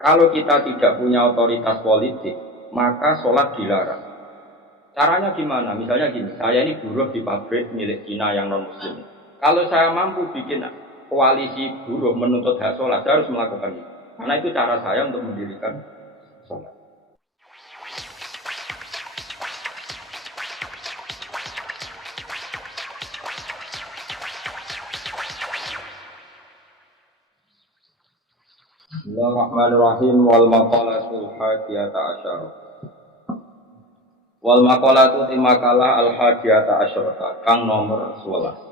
Kalau kita tidak punya otoritas politik, maka sholat dilarang. Caranya gimana? Misalnya gini, saya ini buruh di pabrik milik Cina yang non-muslim. Kalau saya mampu bikin koalisi buruh menuntut hak sholat, saya harus melakukan itu. Karena itu cara saya untuk mendirikan sholat. Bismillahirrahmanirrahim. Wal maqalatul hadiyata asyara. Wal maqalatu timakala al hadiyata asyara kang nomor 11.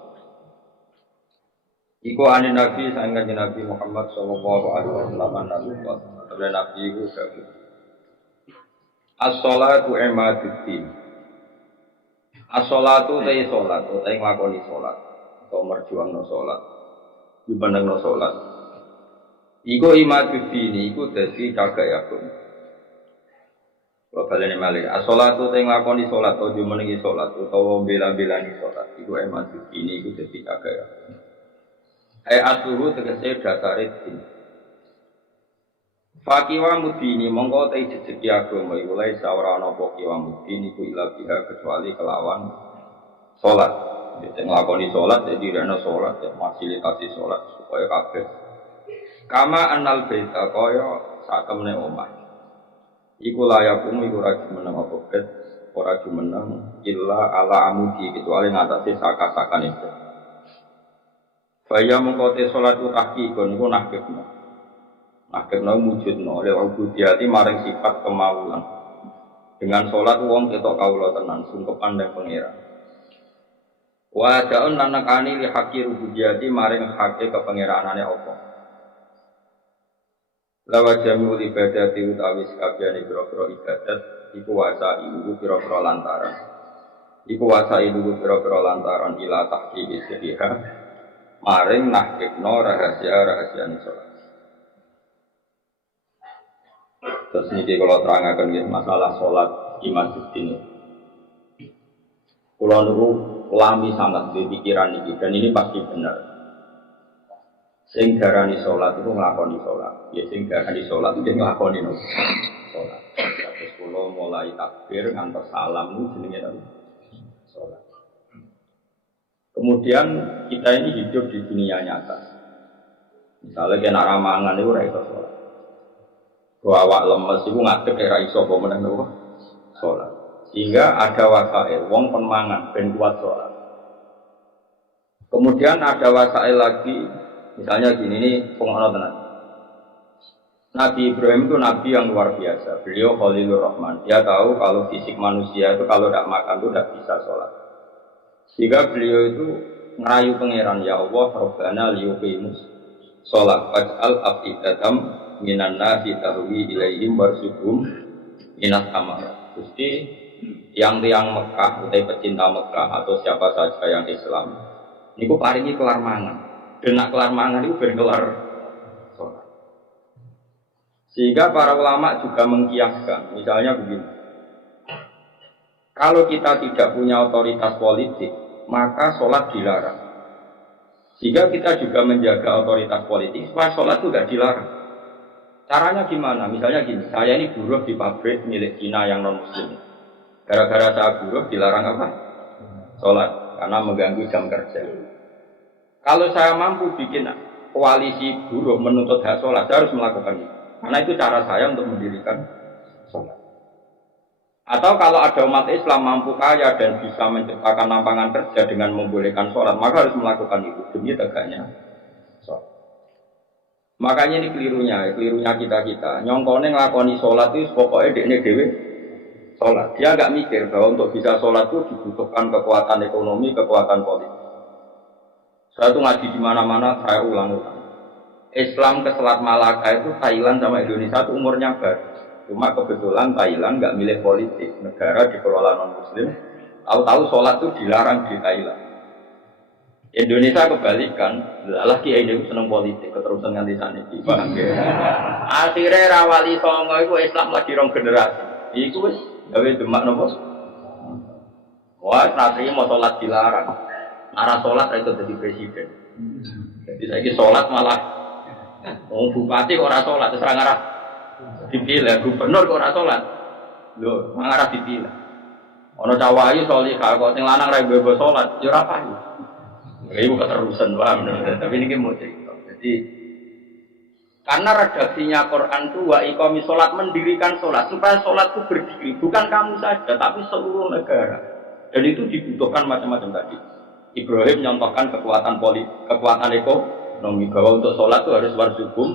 Iku ane Nabi sangat Nabi Muhammad sallallahu alaihi wasallam oleh Nabi iku dawuh. As-shalatu imaduddin. As-shalatu ta salat, ta nglakoni salat, atau merjuangno salat. Dibandingno salat. Iku imaduddin iku dadi cagak agama. Kalau kalian malih, as-shalatu ta nglakoni salat, atau jumenengi salat, utawa bela-belani salat. Iku imaduddin iku dadi cagak agama. Asluhu tegese dasare din. Fakiwa mudini mongko te jejeki agama iku lae ora ana apa kiwa mudini iku ila biha kecuali kelawan salat. Dite nglakoni salat dadi ana salat ya fasilitasi salat supaya kabeh. Kama annal baita kaya sakemene omah. Iku layakum iku ora jumeneng apa bet, ora jumeneng illa ala amudi kecuali ngatasi saka-sakane itu. Faya mengkote sholat itu tahkikun, itu nahkibna wujudna, lewat budiati maring sifat kemaulan. Dengan sholat wong ketok kaula tenan, sungkepan dan pengira. Wa ja'un lanakani li haqi rubudiati maring haqi kepengiraanane Allah. Lawat jami'ul ibadati utawi sekabiani biro-biro ibadat, iku wasa ilu biro-biro lantaran. Ila tahkiki sediha, maring nahkibno rahasia-rahasia sholat. Terus ini kalau terangkan masalah sholat imaduddin. Kalau niku lami sangat di pikiran ini dan ini pasti benar. Sing darani sholat itu nglakoni sholat. Ya sing darani sholat itu nglakoni sholat. Terus kalau mulai takbir ngantos salam itu jenenge sholat. Kemudian kita ini hidup di dunia nyata. Misalnya kena ramangan itu ora iso sholat. Kalau awak lemes itu ngadeg ora iso apa meneh sholat. Sehingga ada wasail wong kon mangan ben kuat sholat. Kemudian ada wasail lagi, misalnya gini ini pengono tenan. Nabi Ibrahim itu nabi yang luar biasa. Beliau Khalilur Rahman. Dia tahu kalau fisik manusia itu kalau tidak makan itu tidak bisa sholat. Sehingga beliau itu ngerayu pangeran, ya Allah, Rabbana liyuqimus sholat faj'al afidatam minan nasi tahwi ilaihim warzuqhum minas amar. Gusti yang Mekah, utai pecinta Mekah atau siapa saja yang Islam, niku paringi kelar mangan. Dan nak kelar mangan itu ben kelar sholat. Sehingga para ulama juga mengkiaskan, misalnya begini. Kalau kita tidak punya otoritas politik, maka sholat dilarang. Jika kita juga menjaga otoritas politik, supaya sholat itu tidak dilarang. Caranya gimana? Misalnya gini, saya ini buruh di pabrik milik Cina yang non-muslim. Gara-gara saya buruh dilarang apa? Sholat, karena mengganggu jam kerja. Kalau saya mampu bikin koalisi buruh menuntut hak sholat, saya harus melakukan itu. Karena itu cara saya untuk mendirikan sholat. Atau kalau ada umat Islam mampu kaya dan bisa menciptakan lapangan kerja dengan membolehkan sholat, maka harus melakukan itu demi tegaknya sholat. Makanya ini kelirunya kita. Nyongkone ngelakoni sholat itu pokoknya dekne dewe sholat. Dia agak mikir bahwa untuk bisa sholat itu dibutuhkan kekuatan ekonomi, kekuatan politik. Saya itu ngaji di mana-mana, saya ulang-ulang. Islam ke Selat Malaka itu Thailand sama Indonesia itu umurnya baru. Cuma kebetulan Thailand nggak milih politik, negara dikelola non-muslim. Tahu-tahu sholat itu dilarang di Thailand. Indonesia kebalikan, lah kiai ini seneng politik, keterusan nganti sana ini. Akhirnya rawali songo itu Islam lagi rong generasi. Iku wis gawe demak nopo. Wah, nanti mau sholat dilarang. Arah sholat itu jadi presiden. Jadi saya sholat malah, bupati orang sholat terserah ngarah. dipilih. Gubernur kok ora salat. Lho, malah ora dipilih. Ana cawah ayu salihah kok sing lanang ra mbebo salat, ya ora payu. Iku keterusan paham. Tapi ini mau cerita. Jadi karena redaksinya Quran itu wa iqamis sholat, mendirikan sholat supaya sholat itu berdiri, bukan kamu saja tapi seluruh negara. Dan itu dibutuhkan macam-macam tadi. Ibrahim nyontohkan kekuatan kekuatan ekonomi bahwa untuk sholat itu harus warzukum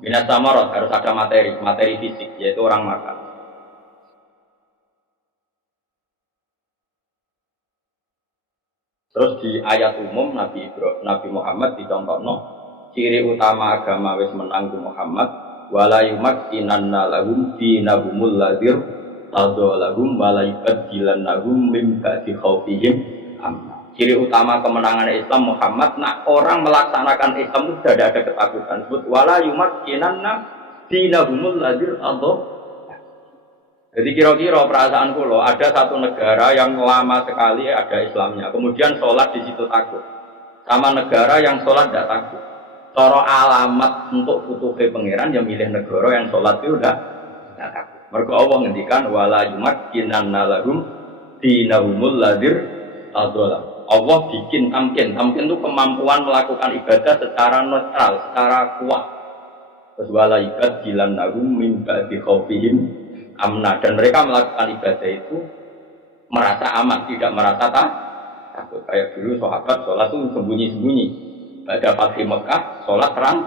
minas samarot, harus ada materi fisik, yaitu orang makan. Terus di ayat umum Nabi Muhammad dicontohno ciri utama agama wis menang Muhammad wala yumakkinanna lahum dinahumul ladzir tadallahum wala yubadilannahum min ba'di khaufihim amna. Ciri utama kemenangan Islam Muhammad, nak orang melaksanakan Islam itu sudah ada ketakutan. Sebut wala yumakkinanna dinahumul ladzir tadallahum. Jadi kira-kira perasaan kulo ada satu negara yang lama sekali ada Islamnya, kemudian sholat di situ takut, sama negara yang sholat tidak takut. Coro alamat untuk futuhe pangeran yang milih negara yang sholat itu udah tidak takut. Mergo Allah ngendikan wala yumakkinanna lahum dinahumul ladzir tadallahum. Allah bikin tamkin itu kemampuan melakukan ibadah secara netral, secara kuat. Terus wala yubadilannahum min ba'di khaufihim amna, dan mereka melakukan ibadah itu merasa aman, tidak merasa takut. Kayak dulu sahabat sholat itu sembunyi-sembunyi. Pada Fatih Mekah, sholat terang.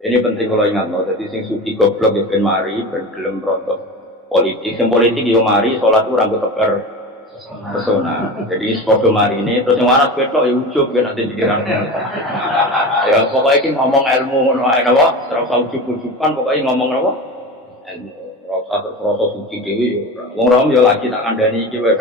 Ini penting kalau ingat loh. Jadi sing suci goblok ya ben mari, ben gelem rontok politik. Sing politik yo mari, sholat itu ranggo tebar pesona. Jadi sepodo mari ini, terus yang waras betul ya ujub ben nanti dikira. Ya pokoknya ini ngomong ilmu ngono ae napa, ora usah ujub-ujuban, pokoknya ngomong napa? Rasa terus rasa suci dewi ya wong rom ya lagi tak kandhani iki wae.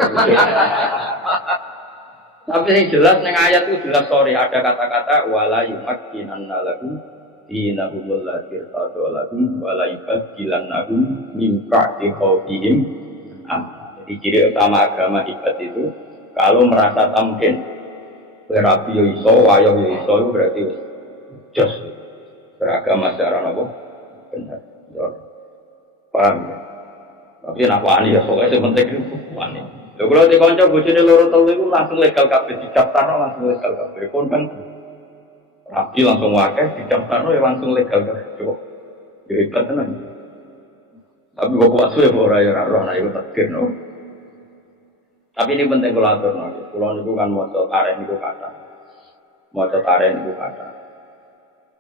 Tapi yang jelas ning ayat itu jelas ada kata-kata wala yumakkinanna lahum dinahumul ladzir tadallahum wala yubadilannahum min ba'di khaufihim am. Jadi ciri utama agama ibad itu kalau merasa tamkin berapi yo iso wayo yo iso berarti jos beragama secara napa benar. Paham ya? Tapi nak wani ya, pokoknya sementing itu wani. Lho kalau di konco bojone loro telu itu langsung legal kabeh didaftarno langsung legal kabeh. Kon kan rapi langsung wakeh didaftarno ya langsung legal kabeh. Coba. Ya hebat tenan. Tapi kok kuat suwe ora ya ora ana iku takdir no. Tapi ini penting kula aturno. Kula niku kan maca tarikh niku kata. Maca tarikh niku kata.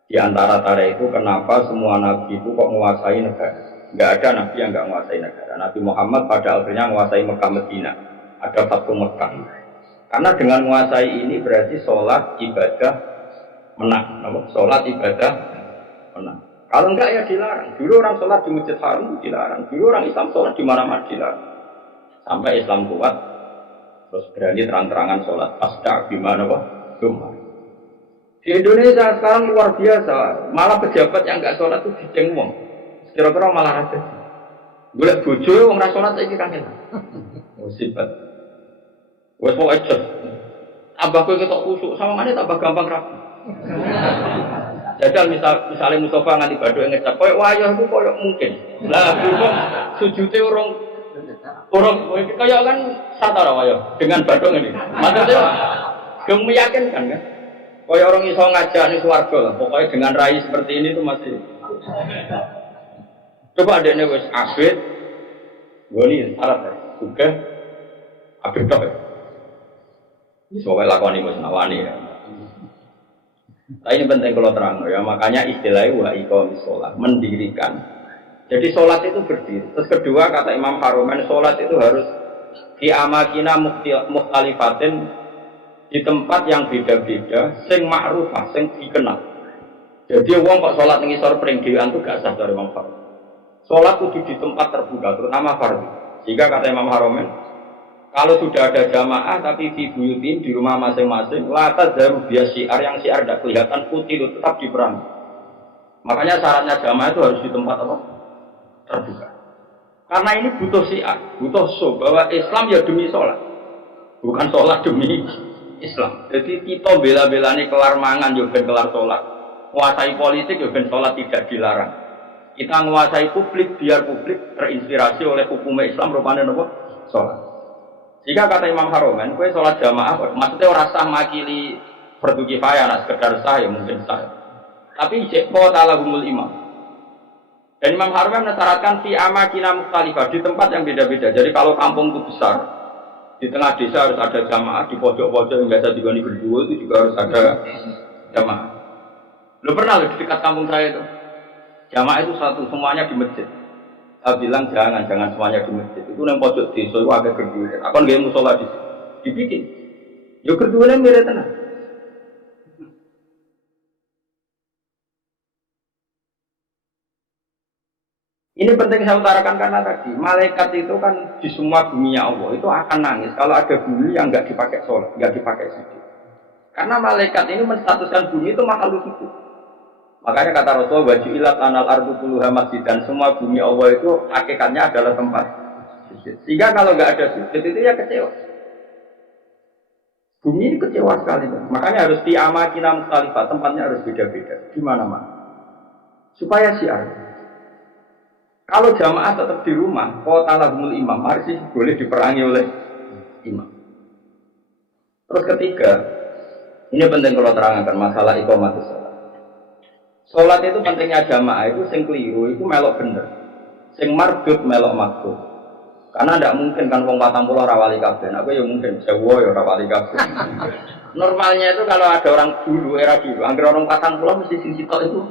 Di antara tarikh itu kenapa semua nabi itu kok menguasai negara? Enggak ada nabi yang enggak menguasai negara. Nabi Muhammad pada akhirnya menguasai Mekah Medina. Ada Fathu Mekah. Karena dengan menguasai ini berarti sholat ibadah menang. Sholat ibadah menang. Kalau enggak ya dilarang. Dulu orang sholat di Masjid Haram dilarang. Dulu orang Islam sholat di mana-mana dilarang. Sampai Islam kuat, terus berani terang-terangan sholat pasca di mana kok? Di Indonesia sekarang luar biasa. Malah pejabat yang enggak sholat itu diceng wong. Kira-kira malah ada. Golek bojo wong ra salat iki kangen. Musibah. Wes pokoke jos. Tambah kowe ketok kusuk sawangane tambah gampang rapi. Jajal misalnya Mustafa nganti badhe ngecap koyo wayah iku koyo mungkin. Lah kok sujute urung kaya kan satara wayah dengan badhe ngene. Maksudnya gem meyakinkan kan? Koyo orang iso ngajak ning swarga lah. Pokoknya dengan rai seperti ini tuh masih coba adeknya wis abid, gue nih syarat ya, juga abid tok ya. Ini soalnya lakukan ini nawani ya. Nah ini penting kalau terang ya, makanya istilahnya wa iqamis sholat, mendirikan. Jadi sholat itu berdiri. Terus kedua kata Imam Harumen, sholat itu harus di amakina mukhtalifatin, di tempat yang beda-beda, sing ma'rufah, sing dikenal. Jadi wong kok sholat ngisor pring dhewean itu gak sah dari Imam Harumen. Sholat kudu di tempat terbuka, terutama fardhu. Jika kata Imam Haromen, kalau sudah ada jamaah tapi di buyutin di rumah masing-masing, lata zaru bias syiar yang syiar tidak kelihatan putih itu tetap diperangi. Makanya syaratnya jamaah itu harus di tempat apa? Terbuka. Karena ini butuh syiar, butuh show bahwa Islam ya demi sholat, bukan sholat demi Islam. Jadi kita bela-belani kelar mangan juga kelar sholat. menguasai politik ya ben sholat tidak dilarang. Kita menguasai publik biar publik terinspirasi oleh hukum Islam rupanya apa? Sholat. Jika kata Imam Haromen, kue sholat jamaah, maksudnya orang sah makili fardu kifayah, nak sekedar sah ya mungkin sah. Tapi jeko talahumul imam. Dan Imam Haromen mensyaratkan fi amakina mukhtalifah di tempat yang beda-beda. Jadi kalau kampung itu besar, di tengah desa harus ada jamaah, di pojok-pojok yang biasa digoni berdua itu juga harus ada jamaah. Lo pernah di dekat kampung saya itu, jamaah itu satu semuanya di masjid. Saya bilang jangan semuanya di masjid. Itu yang pojok desa itu agak berdua. Aku nggak musola di situ, dibikin. Yo berdua mirip tenang. Ini penting saya utarakan karena tadi malaikat itu kan di semua dunia Allah itu akan nangis kalau ada bumi yang nggak dipakai sholat, nggak dipakai sujud. Karena malaikat ini menstatuskan bumi itu makhluk hidup. Makanya kata Rasulullah wajilat anal ardu kulluha masjid, dan semua bumi Allah itu hakikatnya adalah tempat sujud. Sehingga kalau nggak ada sujud itu ya kecewa. Bumi ini kecewa sekali. Makanya harus diamakina mukhtalifah, tempatnya harus beda-beda di mana-mana. Supaya siar. Kalau jamaah tetap di rumah, kota lahumul imam, masih boleh diperangi oleh imam. Terus ketiga, ini penting kalau terangkan masalah iqamatus shalah. Sholat itu pentingnya jamaah itu sing keliru, itu melok bener. Sing mardut melok makruh. Karena tidak mungkin kan wong 40 ora wali kabeh. Aku ya mungkin sewo ya ora wali kabeh. Normalnya itu kalau ada orang dulu era dulu, hampir orang 40 mesti sing sitok itu.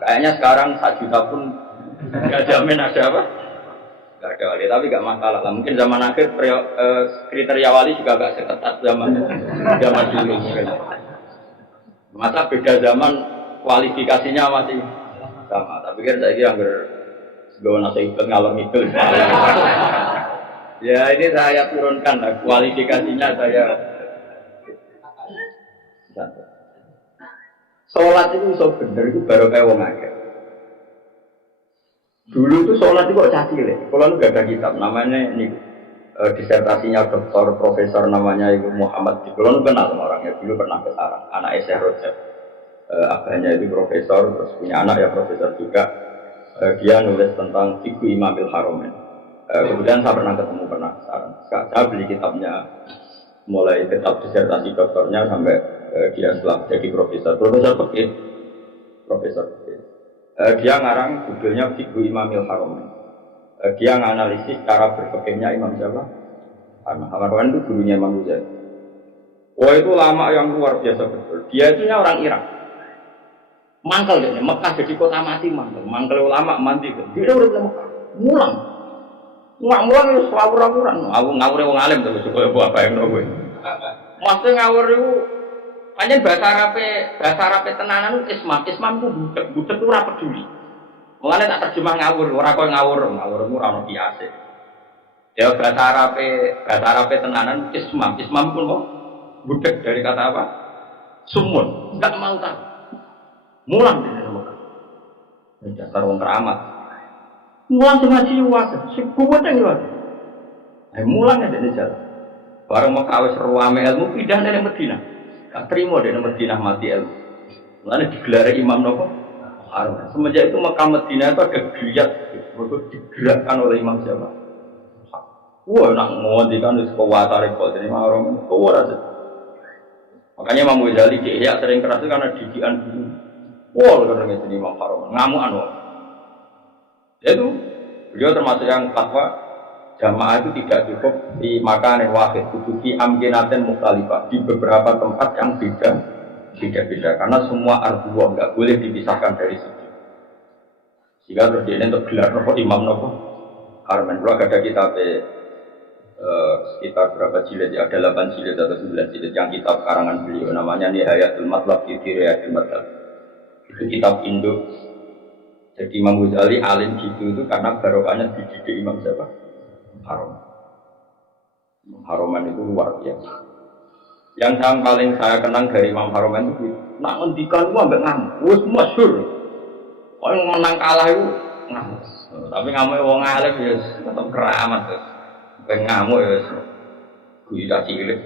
Kayaknya sekarang 1 juta pun nggak jamin ada apa? Nggak ada wali, tapi nggak masalah lah. Mungkin zaman akhir kriteria wali juga nggak seketat zaman dulu. Masa beda zaman kualifikasinya masih sama. Tapi kan saya kira hampir gue nasi ikut ngalor ngidul. Ya ini saya turunkan lah kualifikasinya saya. Sholat itu so bener itu baru kayak wong akeh. Dulu itu sholat itu kok caci le. Kalau nggak ada kitab, namanya ini disertasinya doktor profesor namanya Ibu Muhammad. Kalau kenal sama orangnya, dulu pernah ke Sarang, anak Syekh Rojab. Abahnya itu profesor, terus punya anak ya profesor juga. Dia nulis tentang Fiqh Imamil Haromen. Kemudian saya pernah ketemu Sarang. Saya beli kitabnya, mulai kitab disertasi doktornya sampai dia setelah jadi profesor Fikih. Dia ngarang judulnya Fiqh Imamil Haromen. Dia nganalisis cara berpikirnya Imam siapa? Haromen itu gurunya Imam Ghazali. Wah itu lama yang luar biasa betul. Dia itu orang Irak. Mangkel deh, Mekah jadi kota mati mangkel ulama mandi kan. Dia udah di Mekah, mulang itu ngawur-ngawuran. Ngawur wong alim terus supaya apa yang nopo. Maksudnya ngawur itu hanya bahasa Arabe tenanan itu ismam itu butek itu ora peduli. Mulane tak terjemah ngawur, ora koyo ngawur itu ora ono biasa. Ya bahasa Arabe tenanan ismam pun kok butek dari kata apa? Sumun, enggak mau tahu. Mulang di Mekah. Ini dasar wong keramat. Mulang sing ngaji wae, sing kuwate wae. Mulang ada di jalan. Bareng Mekah wis ruame ilmu pindah dari Madinah. Gak terima dari Madinah mati ilmu. Mulane digelar imam nopo? Haromen. Semenjak itu Mekah Madinah itu ada geliat, mereka digerakkan oleh imam siapa? Wah, nak ngondikan wis kuwatare kok jadi Haromen. Ora sih. Makanya Imam Ghazali dia sering keras itu karena didikan dulu. Wah, karena jadi Imam Haromen ngamuan wong. Itu beliau termasuk yang fatwa jamaah itu tidak cukup di makan yang wahid, kudu di amkinaten mukhtalifah, di beberapa tempat yang beda-beda karena semua arduwa nggak boleh dipisahkan dari situ. Sehingga terus dia untuk gelar nopo imam nopo Haromen. Kalau ada kitab sekitar berapa jilid ya, ada 8 jilid atau 9 jilid yang kitab karangan beliau namanya Nihayatul Matlab fi Riyayatil Madhab. Itu kitab induk. Jadi Imam Ghazali alim gitu itu karena barokahnya dididik Imam siapa? Haromen itu luar biasa. Yang paling saya kenang dari Imam Haromen itu nak ngendikan gua ambek ngamuk, wis masyhur. Kok menang kalah itu ngamuk. Tapi ngamuk wong alim ya tetep keramat terus. Ben ngamuk ya kuwi cilik.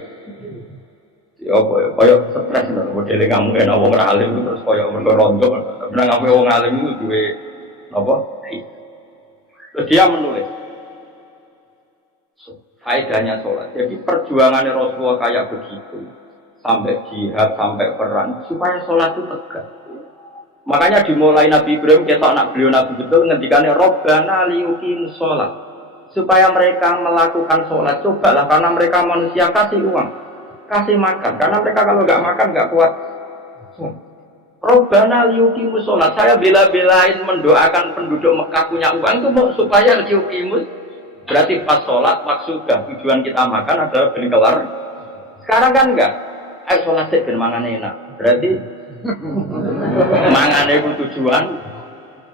Ya apa ya, koyo stres lho, modele kamu kena wong alim terus koyo merontok. Tapi ngapain wong alim itu duwe apa? Terus dia menulis faedahnya sholat. Jadi perjuangannya Rasulullah kayak begitu, sampai jihad, sampai perang, supaya sholat itu tegak. Makanya dimulai Nabi Ibrahim, kita anak beliau Nabi betul, ngendikannya Robbana liyuqimus sholat, supaya mereka melakukan sholat. Cobalah, karena mereka manusia, kasih uang, kasih makan, karena mereka kalau nggak makan nggak kuat. Robbana liyuqimus sholat, saya bela-belain mendoakan penduduk Mekah punya uang itu supaya liyuqimus. Berarti pas sholat, pas sudah tujuan kita makan adalah ben kelar. Sekarang kan enggak. Ayo sholat sih ben mangane enak. Berarti mangane ku tujuan,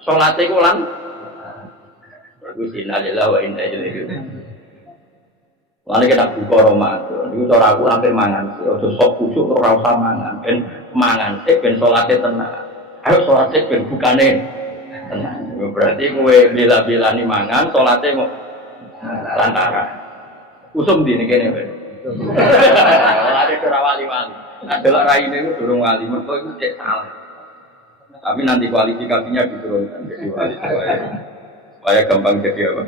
sholatnya ku lan. Bagus innalillahi wa inna ilaihi raji'un. Lalu kita buka Ramadan. Itu cara aku hampir mangan sih. Ojo sok busuk ora usah mangan. Ben mangan sih ben sholatnya tenang. Ayo sholat sih ben bukane tenang. Berarti kowe bela-belani mangan, sholatnya mau lantaran usum di ini kayaknya ada curah wali-wali adalah raine itu durung wali mereka itu cek salah tapi nanti kualifikasinya diturunkan jadi wali supaya gampang jadi apa